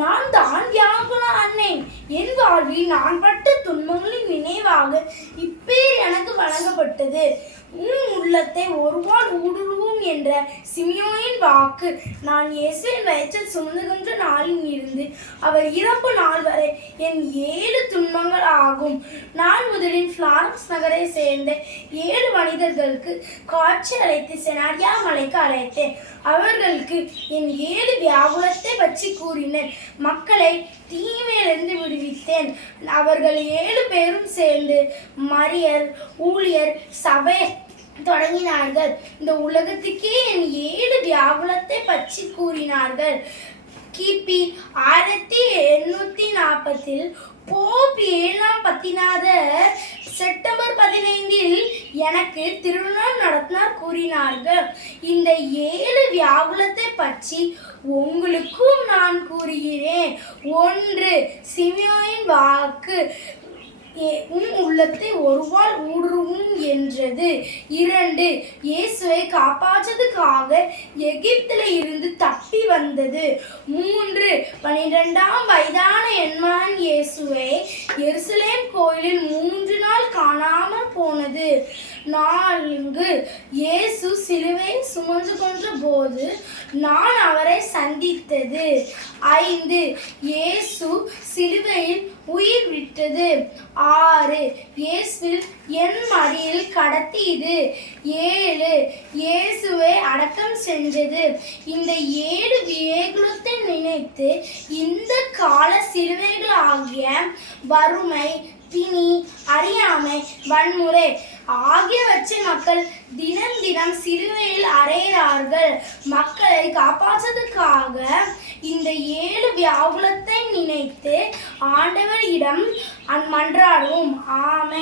நான் தான் வியாகுல அன்னை. என் வாழ்வில் நான் பட்ட துன்பங்களின் நினைவாக இப்பேர் எனக்கு வழங்கப்பட்டது. உன் உள்ளத்தை ஒருவாள் ஊடுருவும் என்ற சிமியோனின் வாக்கு நான் இயேசுவின் வயிற்றில் சுமந்துகின்ற நாளில் இருந்து அவர் இறப்பு நாள் வரை என் 7 துன்பங்கள் ஆகும். நான் முதலில் பிளாரன்ஸ் நகரை சேர்ந்த 7 மனிதர்களுக்கு காட்சி அழைத்து செனாரியா மலைக்கு அழைத்தேன். அவர்களுக்கு என் 7 வியாகுலத்தை பற்றி கூறினேன். மக்களை தீமையிலிருந்து விடுவித்தேன். அவர்கள் 7 பேரும் சேர்ந்து மறியல் ஊழியர் சபை தொடங்கினார்கள். இந்த உலகத்துக்கே என் 7 வியாகுலத்தை பற்றி கூறினார்கள். கிபி 1840 போப் 7ஆம் பத்திநாதர் செப்டம்பர் 15 எனக்கு திருவிழா நடத்தினார் கூறினார்கள். இந்த 7 வியாகுலத்தை பற்றி உங்களுக்கும் நான் கூறுகிறேன். 1. சிமியோனின் வாக்கு உன் உள்ளத்தை ஒருவாள் ஊடுருவும் என்றது. 2. இயேசுவை காப்பாற்றதுக்காக எகிப்தில் இருந்து தப்பி வந்தது. 3. 12ஆம் வயதான என்மான் இயேசுவை எருசலேம் கோயிலில் 3 நாள் காணாமல் போனது. 4. இயேசு சிலுவை சுமந்து கொண்ட போது நான் அவரை சந்தித்தது. 5. இயேசு சிலுவையில் உயிர் விட்டது. 6. இயேசுவில் என் மடியில் கடத்தியது. 7. இயேசுவை அடக்கம் செஞ்சது. இந்த 7 வியாகுலத்தை நினைத்து இந்த கால சிலுவைகளாகிய வறுமை, பிணி, அறியாமை, வன்முறை ஆகியவற்றை மக்கள் தினம் தினம் சிலுவையில் அறைகிறார்கள். மக்களை காப்பாற்றுவதற்காக இந்த 7 வியாகுலத்தை நினைத்து ஆண்டவரிடம் மன்றாடுவோம். ஆமென்.